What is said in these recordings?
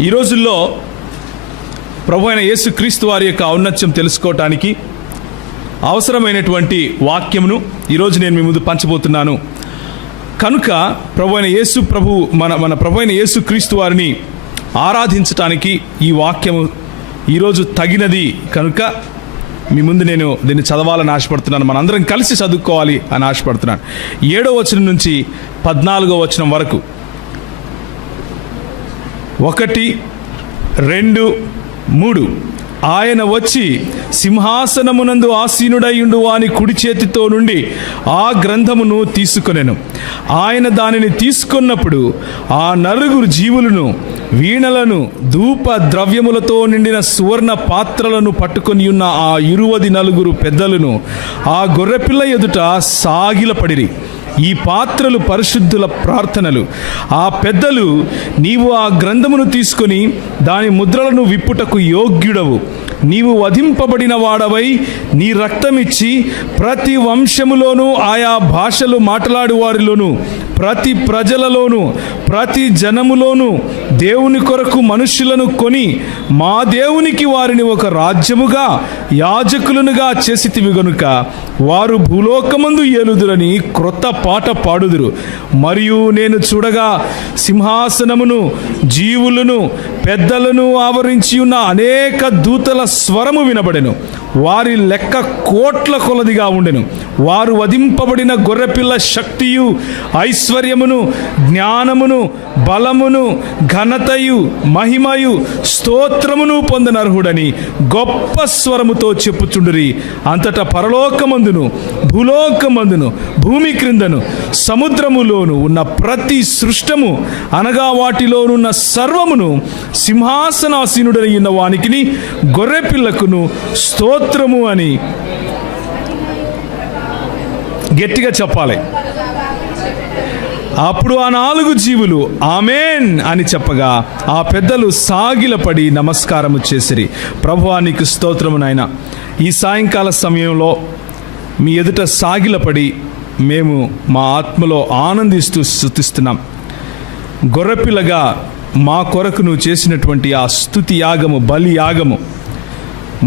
ఈ రోజుల్లో ప్రభు అయిన యేసుక్రీస్తు వారి యొక్క ఔన్నత్యం తెలుసుకోవటానికి అవసరమైనటువంటి వాక్యమును ఈరోజు నేను మీ ముందు పంచబోతున్నాను. కనుక ప్రభు అయిన యేసు ప్రభు మన మన ప్రభు అయిన యేసుక్రీస్తు వారిని ఆరాధించటానికి ఈ వాక్యము ఈరోజు తగినది కనుక మీ ముందు నేను దీన్ని చదవాలని ఆశపడుతున్నాను. మనందరం కలిసి చదువుకోవాలి అని ఆశపడుతున్నాను. ఏడో వచనం నుంచి పద్నాలుగో వచనం వరకు ఒకటి రెండు మూడు. ఆయన వచ్చి సింహాసనమునందు ఆసీనుడయుండు వాని కుడి చేతితో నుండి ఆ గ్రంథమును తీసుకొనెను. ఆయన దానిని తీసుకున్నప్పుడు ఆ నలుగురు జీవులను వీణలను ధూప ద్రవ్యములతో నిండిన సువర్ణ పాత్రలను పట్టుకొని ఉన్న ఆ ఇరువది నలుగురు పెద్దలను ఆ గొర్రెపిల్ల ఎదుట సాగిలపడిరి. ఈ పాత్రలు పరిశుద్ధుల ప్రార్థనలు. ఆ పెద్దలు నీవు ఆ గ్రంథమును తీసుకొని దాని ముద్రలను విప్పుటకు యోగ్యుడవు. నీవు వధింపబడిన వాడవై నీ రక్తమిచ్చి ప్రతి వంశములోనూ ఆయా భాషలు మాట్లాడువారిలోనూ ప్రతి ప్రజలలోనూ ప్రతి జనములోనూ దేవుని కొరకు మనుష్యులను కొని మా దేవునికి వారిని ఒక రాజ్యముగా యాజకులనుగా చేసితివి గనుక వారు భూలోకమందు ఏలుదురని క్రొత్త పాట పాడుదురు. మరియు నేను చూడగా సింహాసనమును జీవులను పెద్దలను ఆవరించి ఉన్న అనేక దూతల స్వరము వినబడెను. వారి లెక్క కోట్ల కొలదిగా ఉండెను. వారు వధింపబడిన గొర్రెపిల్ల శక్తియు ఐశ్వర్యమును జ్ఞానమును బలమును ఘనతయు మహిమయు స్తోత్రమును పొందనర్హుడని గొప్ప స్వరముతో చెప్పుచుండురి. అంతటా పరలోకమందును భూలోకమందును భూమి క్రిందను సముద్రములోను ఉన్న ప్రతి సృష్టము అనగా వాటిలోనున్న సర్వమును సింహాసనాసీనుడని ఉన్న వానికిని గొర్రెపిల్లకును స్తోత్రము అని గట్టిగా చెప్పాలి. అప్పుడు ఆ నాలుగు జీవులు ఆమెన్ అని చెప్పగా ఆ పెద్దలు సాగిలపడి నమస్కారము చేసిరి. ప్రభువా నీకు స్తోత్రము నాయన. ఈ సాయంకాల సమయంలో మీ ఎదుట సాగిలపడి మేము మా ఆత్మలో ఆనందిస్తూ స్థుతిస్తున్నాం గొర్రెపిల్లగా మా కొరకు నువ్వు చేసినటువంటి ఆ స్థుతి యాగము బలి యాగము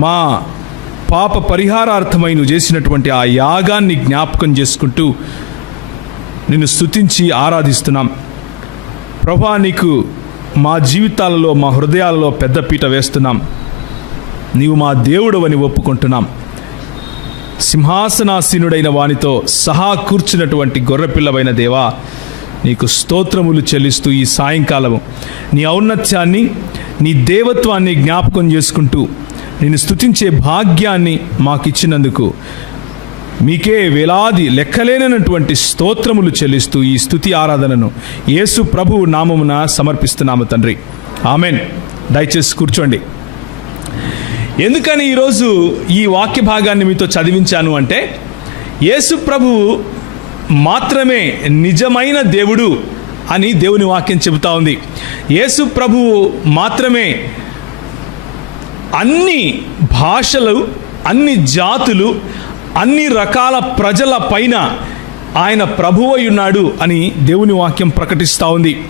మా పాప పరిహారార్థమై నువ్వు చేసినటువంటి ఆ యాగాన్ని జ్ఞాపకం చేసుకుంటూ నిన్ను స్తుతించి ఆరాధిస్తున్నాం. ప్రభా నీకు మా జీవితాలలో మా హృదయాలలో పెద్దపీట వేస్తున్నాం. నీవు మా దేవుడవని ఒప్పుకుంటున్నాం. సింహాసనాసీనుడైన వానితో సహా కూర్చున్నటువంటి గొర్రెపిల్లవైన దేవా నీకు స్తోత్రములు చెల్లిస్తూ ఈ సాయంకాలము నీ ఔన్నత్యాన్ని నీ దేవత్వాన్ని జ్ఞాపకం చేసుకుంటూ నేను స్థుతించే భాగ్యాన్ని మాకిచ్చినందుకు మీకే వేలాది లెక్కలేనటువంటి స్తోత్రములు చెల్లిస్తూ ఈ స్థుతి ఆరాధనను యేసు ప్రభు నామమున సమర్పిస్తున్నాము తండ్రి. ఆమెన్. దయచేసి కూర్చోండి. ఎందుకని ఈరోజు ఈ వాక్య భాగాన్ని మీతో చదివించాను అంటే యేసు ప్రభు మాత్రమే నిజమైన దేవుడు అని దేవుని వాక్యం చెబుతా ఉంది. యేసు ప్రభువు మాత్రమే అన్ని భాషలు అన్ని జాతులు అన్ని రకాల ప్రజల పైన ఆయన ప్రభువై ఉన్నాడు అని దేవుని వాక్యం ప్రకటిస్తూ ఉంది.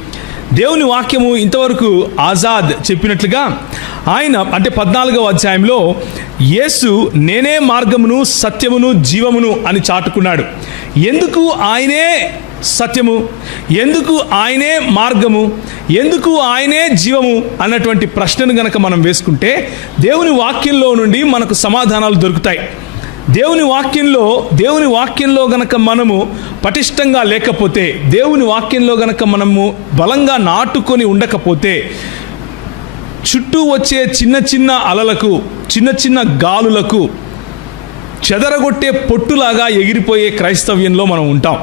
దేవుని వాక్యము ఇంతవరకు ఆజాద్ చెప్పినట్లుగా ఆయన అంటే పద్నాలుగవ అధ్యాయంలో యేసు నేనే మార్గమును సత్యమును జీవమును అని చాటుకున్నాడు. ఎందుకు? ఆయనే సత్యము? ఎందుకు ఆయనే మార్గము? ఎందుకు ఆయనే జీవము? అన్నటువంటి ప్రశ్నను గనక మనం వేసుకుంటే దేవుని వాక్యంలో నుండి మనకు సమాధానాలు దొరుకుతాయి. దేవుని వాక్యంలో దేవుని వాక్యంలో గనక మనము పటిష్టంగా లేకపోతే దేవుని వాక్యంలో గనక మనము బలంగా నాటుకొని ఉండకపోతే చుట్టూ వచ్చే చిన్న చిన్న అలలకు చిన్న చిన్న గాలులకు చెదరగొట్టే పొట్టులాగా ఎగిరిపోయే క్రైస్తవ్యంలో మనం ఉంటాం.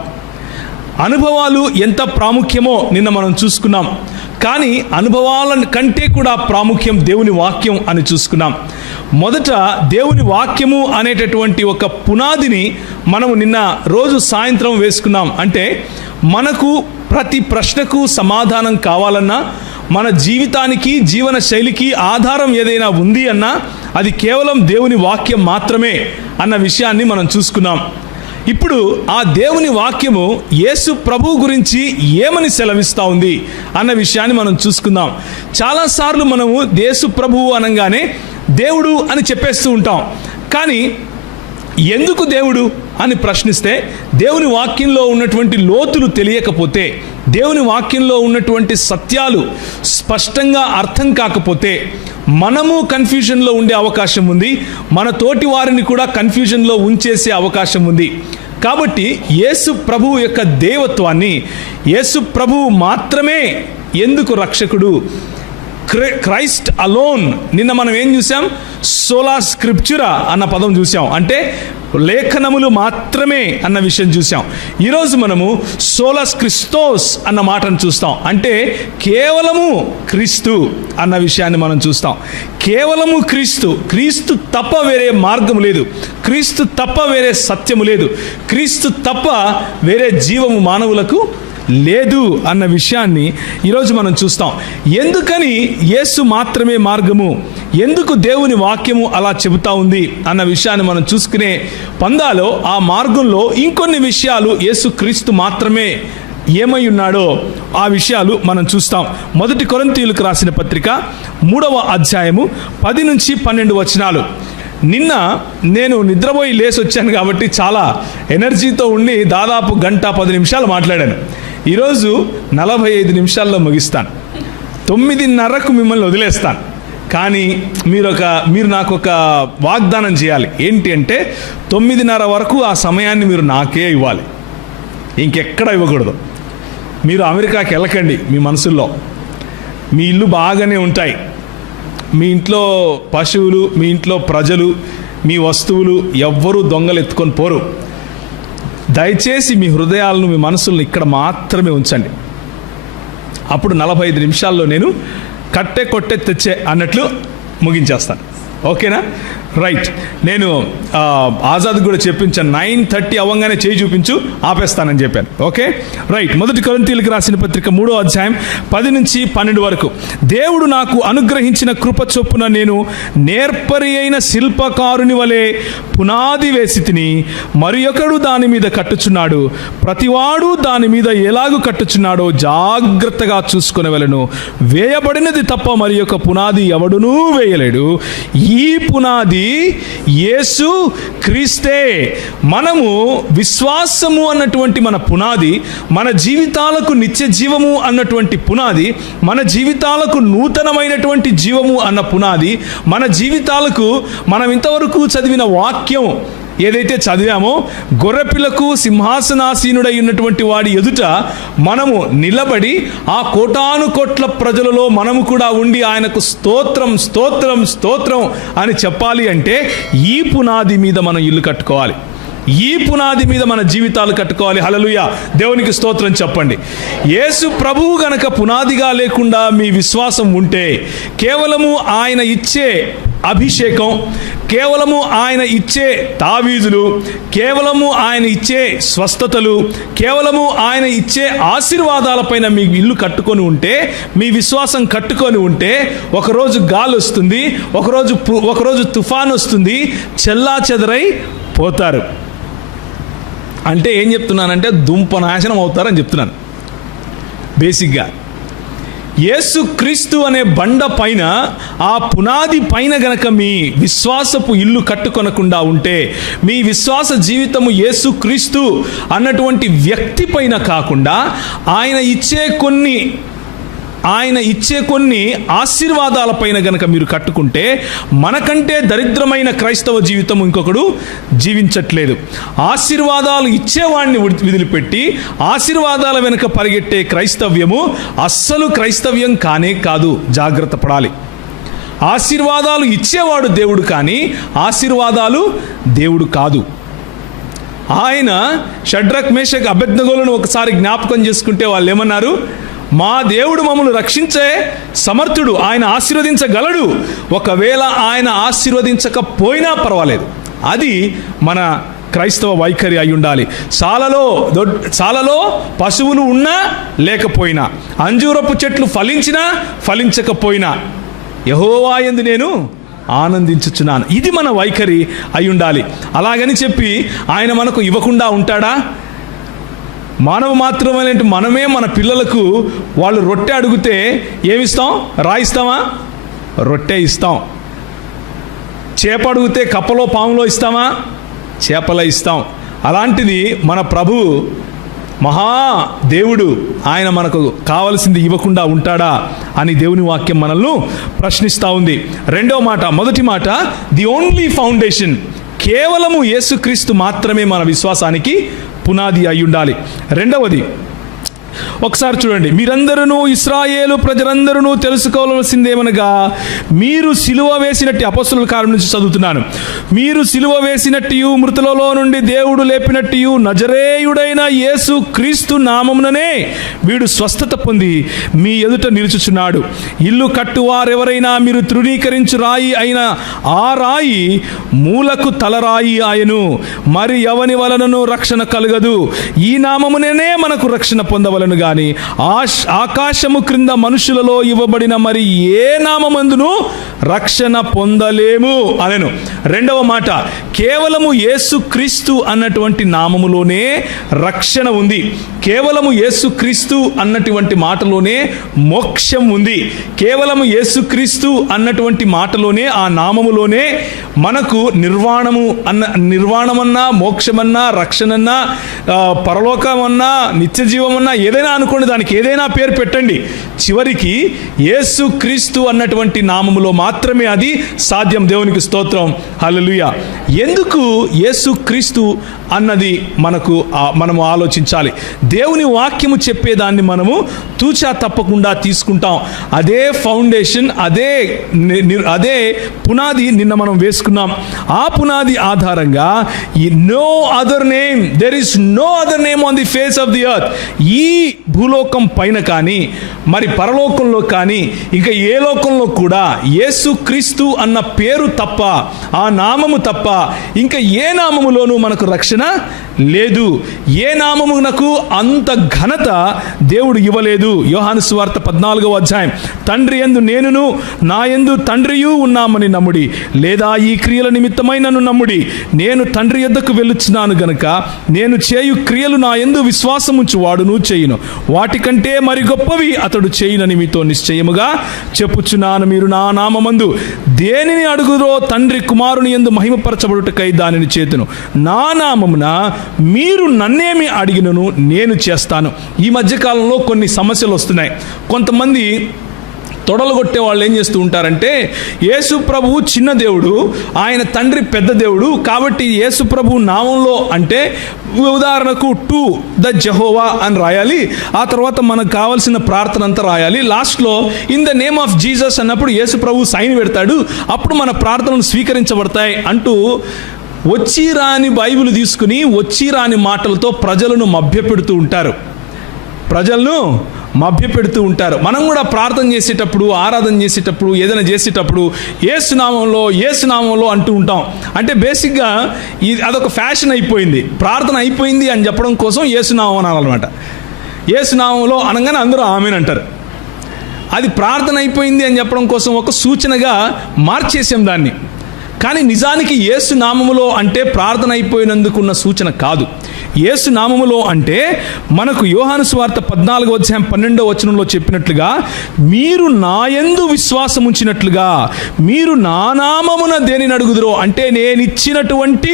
అనుభవాలు ఎంత ప్రాముఖ్యమో నిన్న మనం చూసుకున్నాం. కానీ అనుభవాల కంటే కూడా ప్రాముఖ్యం దేవుని వాక్యం అని చూసుకున్నాం. మొదట దేవుని వాక్యము అనేటటువంటి ఒక పునాదిని మనము నిన్న రోజు సాయంత్రం వేసుకున్నాం. అంటే మనకు ప్రతి ప్రశ్నకు సమాధానం కావాలన్నా మన జీవితానికి జీవన శైలికి ఆధారం ఏదైనా ఉంది అన్నా అది కేవలం దేవుని వాక్యం మాత్రమే అన్న విషయాన్ని మనం చూసుకున్నాం. ఇప్పుడు ఆ దేవుని వాక్యము యేసు ప్రభు గురించి ఏమని సెలవిస్తూ ఉంది అన్న విషయాన్ని మనం చూసుకుందాం. చాలాసార్లు మనము దేశు ప్రభువు అనగానే దేవుడు అని చెప్పేస్తూ ఉంటాం. కానీ ఎందుకు దేవుడు అని ప్రశ్నిస్తే దేవుని వాక్యంలో ఉన్నటువంటి లోతులు తెలియకపోతే దేవుని వాక్యంలో ఉన్నటువంటి సత్యాలు స్పష్టంగా అర్థం కాకపోతే మనము కన్ఫ్యూజన్లో ఉండే అవకాశం ఉంది. మన తోటి వారిని కూడా కన్ఫ్యూజన్లో ఉంచేసే అవకాశం ఉంది. కాబట్టి యేసు ప్రభువు యొక్క దేవత్వాన్ని యేసు ప్రభువు మాత్రమే ఎందుకు రక్షకుడు? Christ alone. నిన్న మనం ఏం చూసాం? సోలా స్క్రిప్చురా అన్న పదం చూసాం. అంటే లేఖనములు మాత్రమే అన్న విషయం చూసాం. ఈరోజు మనము సోలస్ క్రిస్తోస్ అన్న మాటను చూస్తాం. అంటే కేవలము క్రీస్తు అన్న విషయాన్ని మనం చూస్తాం. కేవలము క్రీస్తు. క్రీస్తు తప్ప వేరే మార్గం లేదు. క్రీస్తు తప్ప వేరే సత్యము లేదు. క్రీస్తు తప్ప వేరే జీవము మానవులకు లేదు అన్న విషయాన్ని ఈరోజు మనం చూస్తాం. ఎందుకని యేసు మాత్రమే మార్గము? ఎందుకు దేవుని వాక్యము అలా చెబుతా ఉంది అన్న విషయాన్ని మనం చూసుకునే పందాలో ఆ మార్గంలో ఇంకొన్ని విషయాలు యేసు క్రీస్తు మాత్రమే ఏమై ఉన్నాడో ఆ విషయాలు మనం చూస్తాం. మొదటి కొరంతీయులకు రాసిన పత్రిక మూడవ అధ్యాయము పది నుంచి పన్నెండు వచనాలు. నిన్న నేను నిద్రపోయి లేచి వచ్చాను కాబట్టి చాలా ఎనర్జీతో ఉండి దాదాపు గంట పది నిమిషాలు మాట్లాడాను. ఈరోజు నలభై ఐదు నిమిషాల్లో ముగిస్తాను. తొమ్మిదిన్నరకు మిమ్మల్ని వదిలేస్తాను. కానీ మీరు ఒక మీరు నాకు ఒక వాగ్దానం చేయాలి. ఏంటి అంటే తొమ్మిదిన్నర వరకు ఆ సమయాన్ని మీరు నాకే ఇవ్వాలి. ఇంకెక్కడ ఇవ్వకూడదు. మీరు అమెరికాకి వెళ్ళకండి మీ మనసుల్లో. మీ ఇల్లు బాగానే ఉంటాయి. మీ ఇంట్లో పశువులు మీ ఇంట్లో ప్రజలు మీ వస్తువులు ఎవ్వరూ దొంగలు ఎత్తుకొని పోరు. దయచేసి మీ హృదయాలను మీ మనసులను ఇక్కడ మాత్రమే ఉంచండి. అప్పుడు నలభై ఐదు నిమిషాల్లో నేను కట్టే కొట్టే తెచ్చే అన్నట్లు ముగించేస్తాను. ఓకేనా? రైట్ నేను ఆజాద్ కూడా చెప్పించాను. నైన్ థర్టీ అవ్వగానే చేయి చూపించు ఆపేస్తానని చెప్పాను. ఓకే? రైట్ మొదటి కొరింథీయులకు రాసిన పత్రిక మూడో అధ్యాయం పది నుంచి పన్నెండు వరకు. దేవుడు నాకు అనుగ్రహించిన కృప చొప్పున నేను నేర్పరి అయిన శిల్పకారుని వలె పునాది వేసి తిని మరి ఒకడు దాని మీద కట్టుచున్నాడు. ప్రతివాడు దాని మీద ఎలాగు కట్టుచున్నాడో జాగ్రత్తగా చూసుకునే వెళ్ళను. వేయబడినది తప్ప మరి యొక్క పునాది ఎవడునూ వేయలేడు. ఈ పునాది యేసు క్రీస్తే. మనము విశ్వాసము అన్నటువంటి మన పునాది మన జీవితాలకు నిత్య జీవము అన్నటువంటి పునాది మన జీవితాలకు నూతనమైనటువంటి జీవము అన్న పునాది మన జీవితాలకు మనం ఇంతవరకు చదివిన వాక్యం ఏదైతే చదివామో గొర్రెపిల్లకు సింహాసనాసీనుడై ఉన్నటువంటి వాడి ఎదుట మనము నిలబడి ఆ కోటానుకోట్ల ప్రజలలో మనము కూడా ఉండి ఆయనకు స్తోత్రం స్తోత్రం స్తోత్రం అని చెప్పాలి అంటే ఈ పునాది మీద మనం ఇల్లు కట్టుకోవాలి. ఈ పునాది మీద మన జీవితాలు కట్టుకోవాలి. హలలుయ దేవునికి స్తోత్రం చెప్పండి. యేసు ప్రభువు గనక పునాదిగా లేకుండా మీ విశ్వాసం ఉంటే కేవలము ఆయన ఇచ్చే అభిషేకం కేవలము ఆయన ఇచ్చే తావీదులు కేవలము ఆయన ఇచ్చే స్వస్థతలు కేవలము ఆయన ఇచ్చే ఆశీర్వాదాలపైన మీ ఇల్లు కట్టుకొని ఉంటే మీ విశ్వాసం కట్టుకొని ఉంటే ఒకరోజు గాలి వస్తుంది ఒకరోజు ఒకరోజు తుఫాన్ వస్తుంది చెల్లా చెదరై పోతారు. అంటే ఏం చెప్తున్నానంటే దుంప నాశనం అవుతారని చెప్తున్నాను. బేసిక్గా. యేసుక్రీస్తు అనే బండ పైన ఆ పునాది పైన గనక మీ విశ్వాసపు ఇల్లు కట్టుకొనకుండా ఉంటే మీ విశ్వాస జీవితము యేసుక్రీస్తు అన్నటువంటి వ్యక్తి పైన కాకుండా ఆయన ఇచ్చే కొన్ని ఆయన ఇచ్చే కొన్ని ఆశీర్వాదాలపైన గనక మీరు కట్టుకుంటే మనకంటే దరిద్రమైన క్రైస్తవ జీవితం ఇంకొకడు జీవించట్లేదు. ఆశీర్వాదాలు ఇచ్చేవాడిని విదిలిపెట్టి ఆశీర్వాదాల వెనుక పరిగెట్టే క్రైస్తవ్యము అస్సలు క్రైస్తవ్యం కానే కాదు. జాగ్రత్త పడాలి. ఆశీర్వాదాలు ఇచ్చేవాడు దేవుడు కానీ ఆశీర్వాదాలు దేవుడు కాదు. ఆయన షడ్రక్ మేషక్ అభ్యర్థగోలను ఒకసారి జ్ఞాపకం చేసుకుంటే వాళ్ళు ఏమన్నారు మా దేవుడు మమ్మల్ని రక్షించే సమర్థుడు ఆయన ఆశీర్వదించగలడు. ఒకవేళ ఆయన ఆశీర్వదించకపోయినా పర్వాలేదు. అది మన క్రైస్తవ వైఖరి అయి ఉండాలి. సాలలో దొడ్ సాలలో పశువులు ఉన్నా లేకపోయినా అంజూరపు చెట్లు ఫలించినా ఫలించకపోయినా యహోవా ఎందు నేను ఆనందించుచున్నాను. ఇది మన వైఖరి అయి ఉండాలి. అలాగని చెప్పి ఆయన మనకు ఇవ్వకుండా ఉంటాడా? మానవ మాత్రమే మనమే మన పిల్లలకు వాళ్ళు రొట్టె అడిగితే ఏమిస్తాం? రాయిస్తామా? రొట్టె ఇస్తాం. చేప అడిగితే కప్పలో పాములో ఇస్తామా? చేపల ఇస్తాం. అలాంటిది మన ప్రభు మహా దేవుడు ఆయన మనకు కావలసింది ఇవ్వకుండా ఉంటాడా అని దేవుని వాక్యం మనల్ని ప్రశ్నిస్తూ ఉంది. రెండవ మాట మొదటి మాట ది ఓన్లీ ఫౌండేషన్ కేవలము యేసుక్రీస్తు మాత్రమే మన విశ్వాసానికి పునాది అయి ఉండాలి రెండవది ఒకసారి చూడండి. మీరందరూ ఇస్రాయేలు ప్రజలందరూ తెలుసుకోవాల్సిందేమనగా మీరు సిలువ వేసినట్టు అపస్సుల కాలం నుంచి చదువుతున్నాను. మీరు సిలువ వేసినట్టు మృతులలో నుండి దేవుడు లేపినట్టు నజరేయుడైన యేసు క్రీస్తు నామముననే వీడు స్వస్థత పొంది మీ ఎదుట నిలుచుచున్నాడు. ఇల్లు కట్టువారెవరైనా మీరు తృణీకరించు రాయి అయిన ఆ రాయి మూలకు తలరాయి ఆయను. మరి ఎవని వలనను రక్షణ కలగదు? ఈ నామముననే మనకు రక్షణ పొందవలను గాని ఆకాశము క్రింద మనుషులలో ఇవ్వబడిన మరి ఏ నామందును రక్షణ పొందలేము అనెను. రెండవ మాట కేవలము యేసుక్రీస్తు అన్నటువంటి నామములోనే రక్షణ ఉంది. కేవలము యేసుక్రీస్తు అన్నటువంటి మాటలోనే మోక్షం ఉంది. కేవలము యేసుక్రీస్తు అన్నటువంటి మాటలోనే ఆ నామములోనే మనకు నిర్వాణము అన్న నిర్వాణమన్నా మోక్షమన్నా రక్షణన్నా పరలోకమన్నా నిత్య జీవమన్నా ఏదైనా అనుకోండి దానికి ఏదైనా పేరు పెట్టండి. చివరికి యేసు క్రీస్తు అన్నటువంటి నామములో మాత్రమే అది సాధ్యం. దేవునికి స్తోత్రం. హలలుయ ఎందుకు యేసు క్రీస్తు అన్నది మనకు మనము ఆలోచించాలి? దేవుని వాక్యము చెప్పేదాన్ని మనము తూచా తప్పకుండా తీసుకుంటాం. అదే ఫౌండేషన్ అదే అదే పునాది నిన్న మనం వేసుకున్నాం. ఆ పునాది ఆధారంగా ఈ no other name there is no other name on the face of the earth. ఈ భూలోకం పైన కానీ మరి పరలోకంలో కానీ ఇంకా ఏ లోకంలో కూడా యేసు క్రీస్తు అన్న పేరు తప్ప ఆ నామము తప్ప ఇంకా ఏ నామములోనూ మనకు రక్షణ లేదు. ఏ నామమునకు అంత ఘనత దేవుడు ఇవ్వలేదు. యోహాను సువార్త పద్నాలుగవ అధ్యాయం. తండ్రి ఎందు నేనును నా ఎందు తండ్రియు ఉన్నామని నమ్ముడి. లేదా ఈ క్రియల నిమిత్తమై నన్ను నమ్ముడి. నేను తండ్రి యొద్దకు వెళ్ళుచున్నాను గనుక నేను చేయు క్రియలు నా ఎందు విశ్వాసముంచు వాడును చేయును. వాటికంటే మరి గొప్పవి అతడు చేయునని మీతో నిశ్చయముగా చెప్పుచున్నాను మీరు నా నామమందు దేనిని అడుగురో తండ్రి కుమారుని ఎందు మహిమపరచబడుటకై దానిని చేతును. నా నామమున మీరు నన్నేమి అడిగినను నేను చేస్తాను. ఈ మధ్యకాలంలో కొన్ని సమస్యలు వస్తున్నాయి. కొంతమంది తొడలు కొట్టే వాళ్ళు ఏం చేస్తూ ఉంటారంటే యేసు ప్రభువు చిన్న దేవుడు ఆయన తండ్రి పెద్ద దేవుడు కాబట్టి యేసు ప్రభు నామంలో అంటే ఉదాహరణకు టు ద జహోవా అని రాయాలి. ఆ తర్వాత మనకు కావాల్సిన ప్రార్థన అంతా రాయాలి. లాస్ట్లో in the name of Jesus అన్నప్పుడు యేసు ప్రభు సైన్ పెడతాడు. అప్పుడు మన ప్రార్థనలు స్వీకరించబడతాయి అంటూ వచ్చి రాని బైబిల్ తీసుకుని వచ్చి రాని మాటలతో ప్రజలను మభ్యపెడుతూ ఉంటారు. ప్రజలను మభ్యపెడుతూ ఉంటారు. మనం కూడా ప్రార్థన చేసేటప్పుడు ఆరాధన చేసేటప్పుడు ఏదైనా చేసేటప్పుడు ఏసునామంలో ఏసునామంలో అంటూ ఉంటాం. అంటే బేసిక్గా ఇది అదొక ఫ్యాషన్ అయిపోయింది. ప్రార్థన అయిపోయింది అని చెప్పడం కోసం ఏసునామం అనాలన్నమాట. ఏసునామంలో అనగానే అందరూ ఆమెను అంటారు. అది ప్రార్థన అయిపోయింది అని చెప్పడం కోసం ఒక సూచనగా మార్చేసాం దాన్ని. కానీ నిజానికి యేసు నామములో అంటే ప్రార్థన అయిపోయినందుకున్న సూచన కాదు. యేసు నామములో అంటే మనకు యోహాను స్వార్త పద్నాలుగో అధ్యాయం పన్నెండో వచనంలో చెప్పినట్లుగా మీరు నాయందు విశ్వాసం ఉంచినట్లుగా మీరు నా నామమున దేనిని అడుగుదురో అంటే నేను ఇచ్చినటువంటి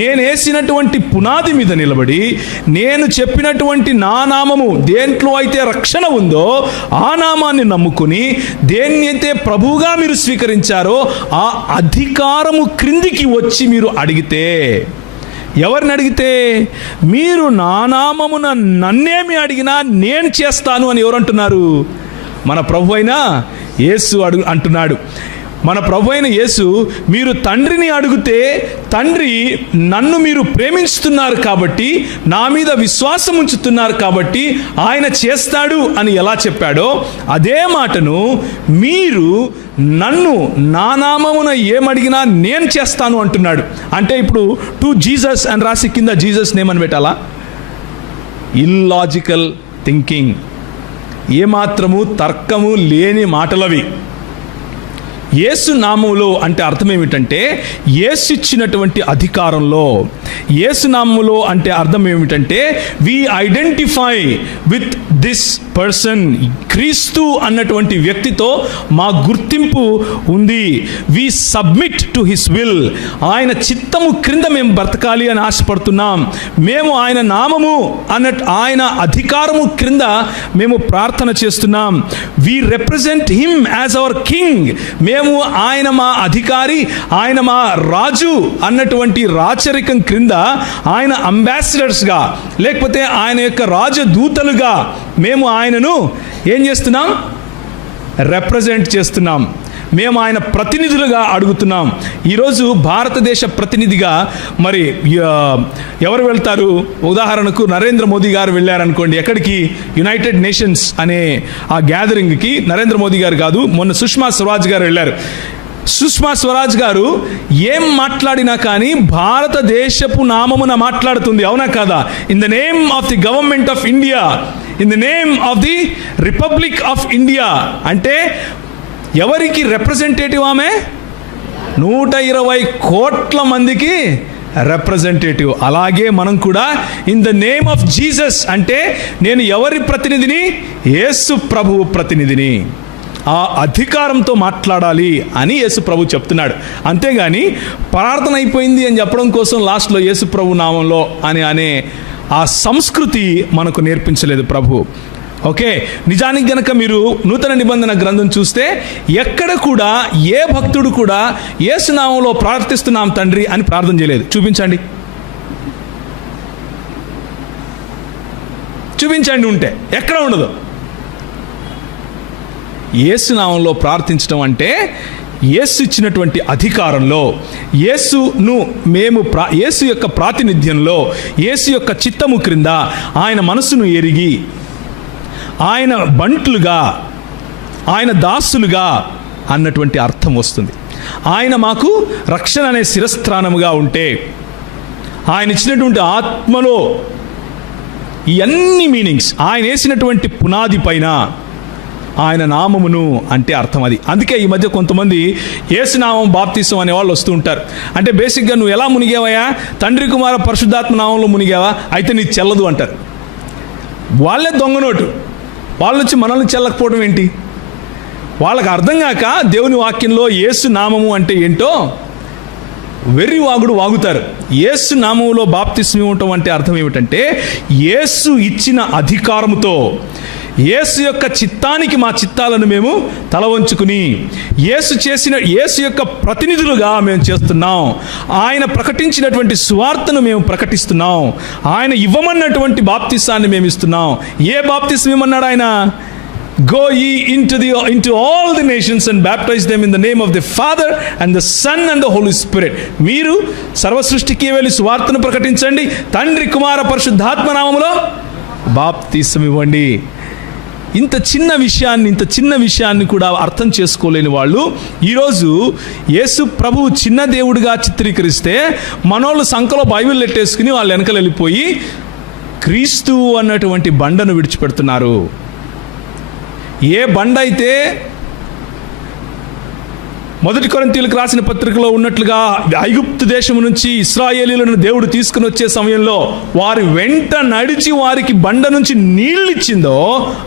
నేనేసినటువంటి పునాది మీద నిలబడి నేను చెప్పినటువంటి నా నామము దేంట్లో అయితే రక్షణ ఉందో ఆ నామాన్ని నమ్ముకుని దేన్ని అయితే ప్రభువుగా మీరు స్వీకరించారో ఆ అధికారము క్రిందికి వచ్చి మీరు అడిగితే ఎవరిని అడిగితే మీరు నా నామమున నన్నేమి అడిగినా నేను చేస్తాను అని ఎవరు అంటున్నారు? మన ప్రభు అయినా యేసు అడుగు అంటున్నాడు. మన ప్రభు అయిన యేసు మీరు తండ్రిని అడిగితే తండ్రి నన్ను మీరు ప్రేమించుతున్నారు కాబట్టి నా మీద విశ్వాసం ఉంచుతున్నారు కాబట్టి ఆయన చేస్తాడు అని ఎలా చెప్పాడో అదే మాటను మీరు నన్ను నా నామమున ఏమడిగినా నేను చేస్తాను అంటున్నాడు. అంటే ఇప్పుడు టు జీసస్ అని రాసి కింద జీసస్ నేమ్ అని పెట్టాలా? ఇల్లాజికల్ థింకింగ్ ఏమాత్రము తర్కము లేని మాటలవి. యేసు నామములో అంటే అర్థం ఏమిటంటే యేసు ఇచ్చినటువంటి అధికారంలో. యేసు నామములో అంటే అర్థం ఏమిటంటే we identify with this person Kristu అన్నటువంటి వ్యక్తితో మా గుర్తింపు ఉంది. We submit to his will ఆయన చిత్తము క్రింద మేము బ్రతకాలి అని ఆశపడుతున్నాం. మేము ఆయన నామము అన్నట్టు ఆయన అధికారము క్రింద మేము ప్రార్థన చేస్తున్నాం. We represent him as our king మేము ఆయన మా అధికారి ఆయన మా రాజు అన్నటువంటి రాచరికం క్రింద ఆయన అంబాసిడర్స్గా లేకపోతే ఆయన యొక్క రాజదూతలుగా మేము ఆయనను ఏం చేస్తున్నాం? రిప్రజెంట్ చేస్తున్నాం. మేము ఆయన ప్రతినిధులుగా అడుగుతున్నాం. ఈరోజు భారతదేశ ప్రతినిధిగా మరి ఎవరు వెళ్తారు? ఉదాహరణకు నరేంద్ర మోదీ గారు వెళ్ళారనుకోండి ఎక్కడికి? యునైటెడ్ నేషన్స్ అనే ఆ గ్యాదరింగ్కి నరేంద్ర మోదీ గారు కాదు మొన్న సుష్మా స్వరాజ్ గారు వెళ్ళారు. సుష్మా స్వరాజ్ గారు ఏం మాట్లాడినా కానీ భారతదేశపు నామమున మాట్లాడుతుంది అవునా కాదా? In the name of the government of India in the name of the Republic of India అంటే ఎవరికి రిప్రజెంటేటివ్ ఆమె? నూట ఇరవై కోట్ల మందికి రిప్రజెంటేటివ్ అలాగే మనం కూడా in the name of Jesus అంటే నేను ఎవరి ప్రతినిధిని? యేసు ప్రభువు ప్రతినిధిని. ఆ అధికారంతో మాట్లాడాలి అని యేసు ప్రభు చెప్తున్నాడు. అంతేగాని ప్రార్థన అయిపోయింది అని చెప్పడం కోసం లాస్ట్లో యేసు ప్రభు నామంలో అని అనే ఆ సంస్కృతి మనకు నేర్పించలేదు ప్రభు. ఓకే నిజానికి గనక మీరు నూతన నిబంధన గ్రంథం చూస్తే ఎక్కడ కూడా ఏ భక్తుడు కూడా ఏసునామంలో ప్రార్థిస్తున్నాం తండ్రి అని ప్రార్థన చేయలేదు. చూపించండి. చూపించండి ఉంటే ఎక్కడ ఉండదు. యేసునామంలో ప్రార్థించడం అంటే యేసు ఇచ్చినటువంటి అధికారంలో యేసును మేము ప్రా యేసు యొక్క ప్రాతినిధ్యంలో యేసు యొక్క చిత్తము క్రింద ఆయన మనసును ఎరిగి ఆయన బంట్లుగా ఆయన దాసులుగా అన్నటువంటి అర్థం వస్తుంది. ఆయన మాకు రక్షణ అనే శిరస్థానముగా ఉంటే ఆయన ఇచ్చినటువంటి ఆత్మలో ఇవన్నీ మీనింగ్స్ ఆయన వేసినటువంటి పునాది పైన ఆయన నామమును అంటే అర్థం అది. అందుకే ఈ మధ్య కొంతమంది ఏసునామం బాప్తీసం అనే వాళ్ళు వస్తూ ఉంటారు. అంటే బేసిక్గా నువ్వు ఎలా మునిగావయ్యా? తండ్రి కుమార పరిశుద్ధాత్మ నామంలో మునిగావా? అయితే నీ చెల్లదు అంటారు. వాళ్ళే దొంగనోటు వాళ్ళ వచ్చి మనల్ని చెల్లకపోవడం ఏంటి? వాళ్ళకి అర్థం కాక దేవుని వాక్యంలో ఏసు నామము అంటే ఏంటో వెర్రి వాగుడు వాగుతారు. యేసు నామములో బాప్తిస్మి ఉండటం అంటే అర్థం ఏమిటంటే యేసు ఇచ్చిన అధికారముతో యేసు యొక్క చిత్తానికి మా చిత్తాలను మేము తల వంచుకుని యేసు చేసిన యేసు యొక్క ప్రతినిధులుగా మేము చేస్తున్నాం. ఆయన ప్రకటించినటువంటి స్వార్థను మేము ప్రకటిస్తున్నాం. ఆయన ఇవ్వమన్నటువంటి బాప్తిసాన్ని మేము ఇస్తున్నాం. ఏ బాప్తిసం ఇవ్వమన్నాడు ఆయన? గో ఈ into the into all the nations and baptize them in the name of the Father and the Son and the Holy Spirit మీరు సర్వసృష్టికి వెళ్ళి సువార్తను ప్రకటించండి. తండ్రి కుమార పరిశుద్ధాత్మ నామంలో బాప్తీసం ఇవ్వండి. ఇంత చిన్న విషయాన్ని ఇంత చిన్న విషయాన్ని కూడా అర్థం చేసుకోలేని వాళ్ళు ఈరోజు యేసు ప్రభువు చిన్న దేవుడిగా చిత్రీకరిస్తే మనోళ్ళు సంఖలో బైబిల్ ఎట్టేసుకుని వాళ్ళు వెనకలు వెళ్ళిపోయి క్రీస్తు అన్నటువంటి బండను విడిచిపెడుతున్నారు. ఏ బండ అయితే మొదటి కొరంతీలకు రాసిన పత్రికలో ఉన్నట్లుగా ఐగుప్తు దేశం నుంచి ఇస్రాయేలీలను దేవుడు తీసుకుని వచ్చే సమయంలో వారి వెంట నడిచి వారికి బండ నుంచి నీళ్ళు ఇచ్చిందో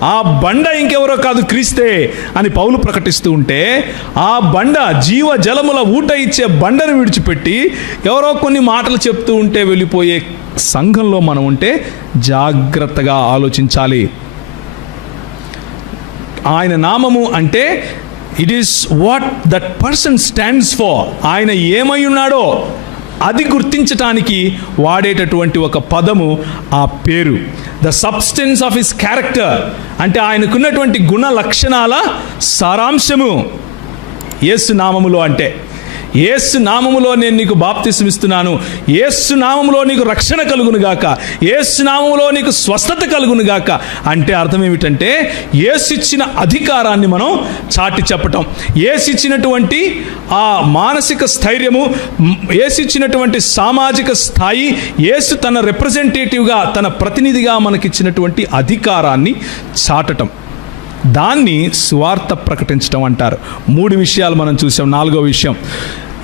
ఆ బండ ఇంకెవరో కాదు క్రీస్తే అని పౌలు ప్రకటిస్తూ ఉంటే ఆ బండ జీవ జలముల ఊట ఇచ్చే బండను విడిచిపెట్టి ఎవరో కొన్ని మాటలు చెప్తూ ఉంటే వెళ్ళిపోయే సంఘంలో మనం ఉంటే జాగ్రత్తగా ఆలోచించాలి. ఆయన నామము అంటే it is what that person stands for ఆయన ఏమై ఉన్నాడో అది గుర్తించటానికి వాడేటటువంటి ఒక పదము ఆ పేరు. The substance of his character అంటే ఆయనకున్నటువంటి గుణ లక్షణాల సారాంశము. యేసు నామములో అంటే. ఏసు నామములో నేను నీకు బాప్తిసమిస్తున్నాను ఏసు నామములో నీకు రక్షణ కలుగును గాక. ఏసు నామములో నీకు స్వస్థత కలుగును గాక. అంటే అర్థం ఏమిటంటే ఏసు ఇచ్చిన అధికారాన్ని మనం చాటి చెప్పటం. ఏసు ఇచ్చినటువంటి ఆ మానసిక స్థైర్యము ఏసు ఇచ్చినటువంటి సామాజిక స్థాయి ఏసు తన రిప్రజెంటేటివ్గా తన ప్రతినిధిగా మనకిచ్చినటువంటి అధికారాన్ని చాటటం. దాన్ని స్వార్థ ప్రకటించడం అంటారు. మూడు విషయాలు మనం చూసాం. నాలుగో విషయం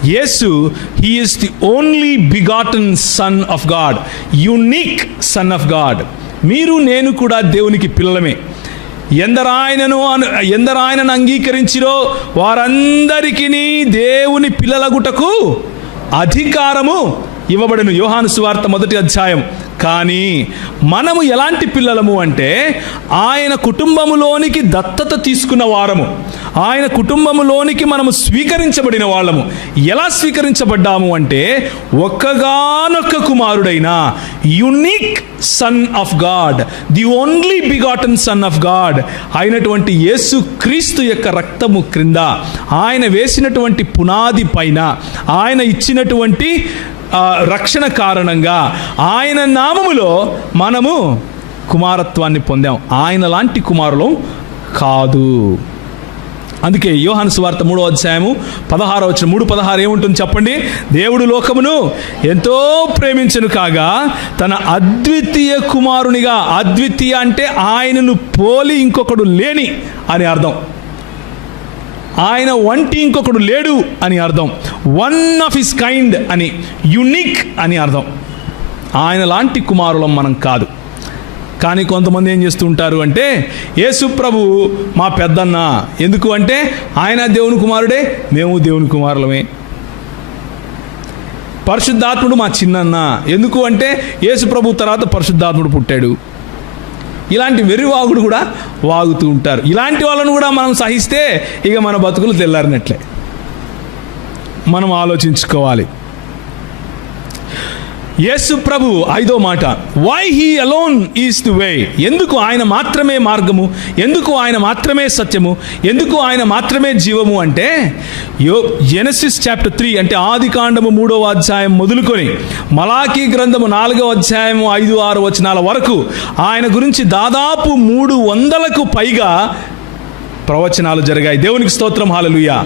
Yesu he is the only begotten son of God unique son of God మీరు నేను కూడా దేవునికి పిల్లలమే. ఎందరాయనను అను ఎందరాయనను అంగీకరించిరో వారందరికీ దేవుని పిల్లలగుటకు అధికారము ఇవ్వబడిన యోహాను సువార్త మొదటి అధ్యాయం. కానీ మనము ఎలాంటి పిల్లలము అంటే ఆయన కుటుంబములోనికి దత్తత తీసుకున్న వారము. ఆయన కుటుంబములోనికి మనము స్వీకరించబడిన వాళ్ళము. ఎలా స్వీకరించబడ్డాము అంటే ఒక్కగానొక్క కుమారుడైన unique son of God the only begotten son of God అయినటువంటి యేసు క్రీస్తు యొక్క రక్తము క్రింద. ఆయన వేసినటువంటి పునాది పైన ఆయన ఇచ్చినటువంటి రక్షణ కారణంగా ఆయన నామములో మనము కుమారత్వాన్ని పొందాం. ఆయన లాంటి కుమారులం కాదు. అందుకే యోహాను సువార్త మూడో అధ్యాయము పదహారు వచ్చిన మూడు పదహారు ఏముంటుంది చెప్పండి? దేవుడు లోకమును ఎంతో ప్రేమించను కాగా తన అద్వితీయ కుమారునిగా అద్వితీయ అంటే ఆయనను పోలి ఇంకొకడు లేని అని అర్థం. ఆయన వంటి ఇంకొకడు లేడు అని అర్థం. వన్ ఆఫ్ హిస్ కైండ్ అని యునిక్ అని అర్థం. ఆయన లాంటి కుమారులం మనం కాదు. కానీ కొంతమంది ఏం చేస్తుంటారు అంటే యేసుప్రభు మా పెద్దన్న. ఎందుకు అంటే ఆయన దేవుని కుమారుడే మేము దేవుని కుమారులమే. పరిశుద్ధాత్ముడు మా చిన్నన్న. ఎందుకు అంటే యేసుప్రభు తర్వాత పరిశుద్ధాత్ముడు పుట్టాడు. ఇలాంటి వెర్రివాగుడు కూడా వాగుతూ ఉంటారు. ఇలాంటి వాళ్ళను కూడా మనం సహిస్తే ఇక మన బతుకులు తెల్లారినట్లే. మనం ఆలోచించుకోవాలి. యేసు ప్రభు ఐదో మాట why he alone is the way ఎందుకు ఆయన మాత్రమే మార్గము? ఎందుకు ఆయన మాత్రమే సత్యము? ఎందుకు ఆయన మాత్రమే జీవము? అంటే యో జెనసిస్ చాప్టర్ త్రీ అంటే ఆది కాండము మూడవ అధ్యాయం మొదలుకొని మలాకీ గ్రంథము నాలుగవ అధ్యాయము ఐదు ఆరు వచనాల వరకు ఆయన గురించి దాదాపు మూడు వందలకు పైగా ప్రవచనాలు జరిగాయి. దేవునికి స్తోత్రం. హాలలుయా